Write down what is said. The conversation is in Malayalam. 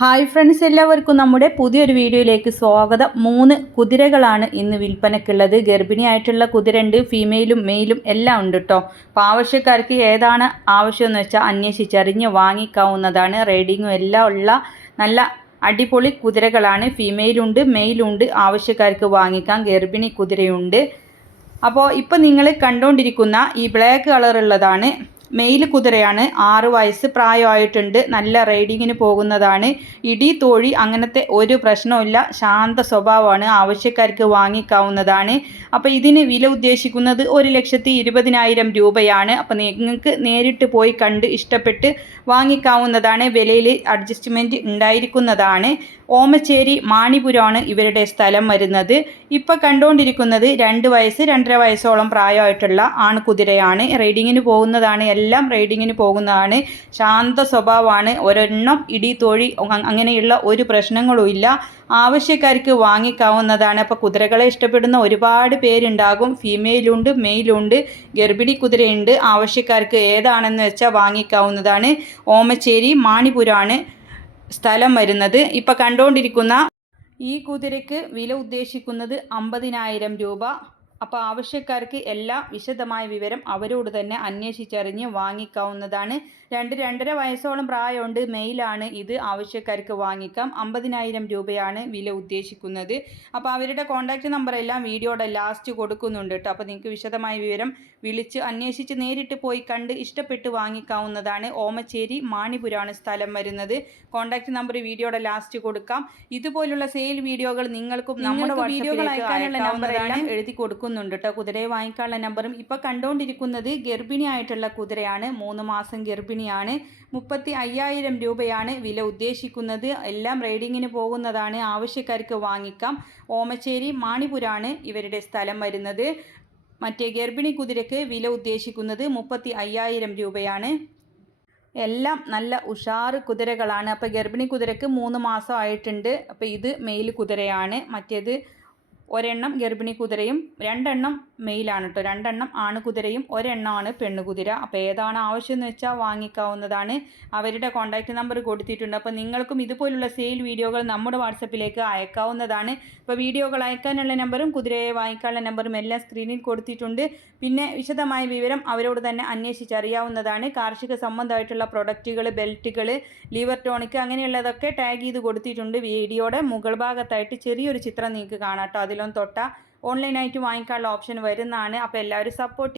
ഹായ് ഫ്രണ്ട്സ്, എല്ലാവർക്കും നമ്മുടെ പുതിയൊരു വീഡിയോയിലേക്ക് സ്വാഗതം. 3 കുതിരകളാണ് ഇന്ന് വിൽപ്പനയ്ക്കുള്ളത്. ഗർഭിണിയായിട്ടുള്ള കുതിരയുണ്ട്, ഫീമെയിലും മെയിലും എല്ലാം ഉണ്ട് കേട്ടോ. അപ്പോൾ ആവശ്യക്കാർക്ക് ഏതാണ് ആവശ്യമെന്ന് വെച്ചാൽ അന്വേഷിച്ചറിഞ്ഞ് വാങ്ങിക്കാവുന്നതാണ്. റൈഡിങ്ങും എല്ലാം ഉള്ള നല്ല അടിപൊളി കുതിരകളാണ്. ഫീമെയിലുണ്ട് മെയിലുണ്ട്, ആവശ്യക്കാർക്ക് വാങ്ങിക്കാം. ഗർഭിണി കുതിരയുണ്ട്. അപ്പോൾ ഇപ്പോൾ നിങ്ങൾ കണ്ടുകൊണ്ടിരിക്കുന്ന ഈ ബ്ലാക്ക് കളറുള്ളതാണ് മെയിൽ കുതിരയാണ്. 6 വയസ്സ് പ്രായമായിട്ടുണ്ട്. നല്ല റൈഡിങ്ങിന് പോകുന്നതാണ്. ഇടി തോഴി അങ്ങനത്തെ ഒരു പ്രശ്നവുമില്ല. ശാന്ത സ്വഭാവമാണ്. ആവശ്യക്കാർക്ക് വാങ്ങിക്കാവുന്നതാണ്. അപ്പോൾ ഇതിന് വില ഉദ്ദേശിക്കുന്നത് 1,20,000 രൂപയാണ്. അപ്പോൾ നിങ്ങൾക്ക് നേരിട്ട് പോയി കണ്ട് ഇഷ്ടപ്പെട്ട് വാങ്ങിക്കാവുന്നതാണ്. വിലയിൽ അഡ്ജസ്റ്റ്മെൻറ്റ് ഉണ്ടായിരിക്കുന്നതാണ്. ഓമച്ചേരി മാണിപുരമാണ് ഇവരുടെ സ്ഥലം വരുന്നത്. ഇപ്പോൾ കണ്ടുകൊണ്ടിരിക്കുന്നത് 2 വയസ്സ് 2.5 വയസ്സോളം പ്രായമായിട്ടുള്ള ആൺകുതിരയാണ്. റൈഡിങ്ങിന് പോകുന്നതാണ്. എല്ലാം റൈഡിങ്ങിന് പോകുന്നതാണ്. ശാന്ത സ്വഭാവമാണ്. ഒരെണ്ണം ഇടി തോഴി അങ്ങനെയുള്ള ഒരു പ്രശ്നങ്ങളും ഇല്ല. ആവശ്യക്കാർക്ക് വാങ്ങിക്കാവുന്നതാണ്. അപ്പോൾ കുതിരകളെ ഇഷ്ടപ്പെടുന്ന ഒരുപാട് പേരുണ്ടാകും. ഫീമെയിലുണ്ട് മെയിലുണ്ട്, ഗർഭിണി കുതിരയുണ്ട്. ആവശ്യക്കാർക്ക് ഏതാണെന്ന് വെച്ചാൽ വാങ്ങിക്കാവുന്നതാണ്. ഓമച്ചേരി മാണിപുരമാണ് സ്ഥലം വരുന്നത്. ഇപ്പോൾ കണ്ടുകൊണ്ടിരിക്കുന്ന ഈ കുതിരയ്ക്ക് വില ഉദ്ദേശിക്കുന്നത് 50,000 രൂപ. അപ്പോൾ ആവശ്യക്കാർക്ക് എല്ലാ വിശദമായ വിവരം അവരോട് തന്നെ അന്വേഷിച്ചറിഞ്ഞ് വാങ്ങിക്കാവുന്നതാണ്. 2-2.5 വയസ്സോളം പ്രായമുണ്ട്. മെയിലാണ് ഇത്. ആവശ്യക്കാർക്ക് വാങ്ങിക്കാം. 50,000 രൂപയാണ് വില ഉദ്ദേശിക്കുന്നത്. അപ്പോൾ അവരുടെ കോൺടാക്റ്റ് നമ്പറെല്ലാം വീഡിയോയുടെ ലാസ്റ്റ് കൊടുക്കുന്നുണ്ട് കേട്ടോ. അപ്പോൾ നിങ്ങൾക്ക് വിശദമായ വിവരം വിളിച്ച് അന്വേഷിച്ച് നേരിട്ട് പോയി കണ്ട് ഇഷ്ടപ്പെട്ട് വാങ്ങിക്കാവുന്നതാണ്. ഓമച്ചേരി മാണിപുരമാണ് സ്ഥലം വരുന്നത്. കോൺടാക്റ്റ് നമ്പർ വീഡിയോയുടെ ലാസ്റ്റ് കൊടുക്കാം. ഇതുപോലുള്ള സെയിൽ വീഡിയോകൾ നിങ്ങൾക്കും നമ്മുടെ വീഡിയോകൾ അയക്കാനുള്ള നമ്പറെല്ലാം എഴുതി കൊടുക്കുന്നുണ്ട് കേട്ടോ. കുതിരയെ വാങ്ങിക്കാനുള്ള നമ്പറും. ഇപ്പോൾ കണ്ടുകൊണ്ടിരിക്കുന്നത് ഗർഭിണിയായിട്ടുള്ള കുതിരയാണ്. 3 മാസം ഗർഭിണിയാണ്. 35,000 രൂപയാണ് വില ഉദ്ദേശിക്കുന്നത്. എല്ലാം റൈഡിങ്ങിന് പോകുന്നതാണ്. ആവശ്യക്കാർക്ക് വാങ്ങിക്കാം. ഓമച്ചേരി മാണിപുരമാണ് ഇവരുടെ സ്ഥലം വരുന്നത്. മറ്റേ ഗർഭിണി കുതിരയ്ക്ക് വില ഉദ്ദേശിക്കുന്നത് 35,000 രൂപയാണ്. എല്ലാം നല്ല ഉഷാറ് കുതിരകളാണ്. അപ്പോൾ ഗർഭിണി കുതിരയ്ക്ക് 3 മാസം ആയിട്ടുണ്ട്. അപ്പോൾ ഇത് മെയിൽ കുതിരയാണ്. മറ്റേത് ഒരെണ്ണം ഗർഭിണി കുതിരയും 2 മെയിലാണ് കേട്ടോ. 2 ആൺകുതിരയും 1 പെണ്ണുകുതിര. അപ്പോൾ ഏതാണ് ആവശ്യമെന്ന് വെച്ചാൽ വാങ്ങിക്കാവുന്നതാണ്. അവരുടെ കോൺടാക്റ്റ് നമ്പർ കൊടുത്തിട്ടുണ്ട്. അപ്പോൾ നിങ്ങൾക്കും ഇതുപോലുള്ള സെയിൽ വീഡിയോകൾ നമ്മുടെ വാട്സപ്പിലേക്ക് അയക്കാവുന്നതാണ്. അപ്പോൾ വീഡിയോകൾ അയക്കാനുള്ള നമ്പറും കുതിരയെ വാങ്ങിക്കാനുള്ള നമ്പറും എല്ലാം സ്ക്രീനിൽ കൊടുത്തിട്ടുണ്ട്. പിന്നെ വിശദമായ വിവരം അവരോട് തന്നെ അന്വേഷിച്ചറിയാവുന്നതാണ്. കാർഷിക സംബന്ധമായിട്ടുള്ള പ്രൊഡക്റ്റുകൾ, ബെൽറ്റുകൾ, ലിവർ ടോണിക് അങ്ങനെയുള്ളതൊക്കെ ടാഗ് ചെയ്ത് കൊടുത്തിട്ടുണ്ട്. വീഡിയോയുടെ മുകൾ ഭാഗത്തായിട്ട് ചെറിയൊരു ചിത്രം നിങ്ങൾക്ക് കാണാം കേട്ടോ. അതിലൊന്ന് തൊട്ടാൽ ഓൺലൈനായിട്ട് വാങ്ങിക്കാനുള്ള ഓപ്ഷൻ വരുന്നതാണ്. അപ്പോൾ എല്ലാവരും സപ്പോർട്ട്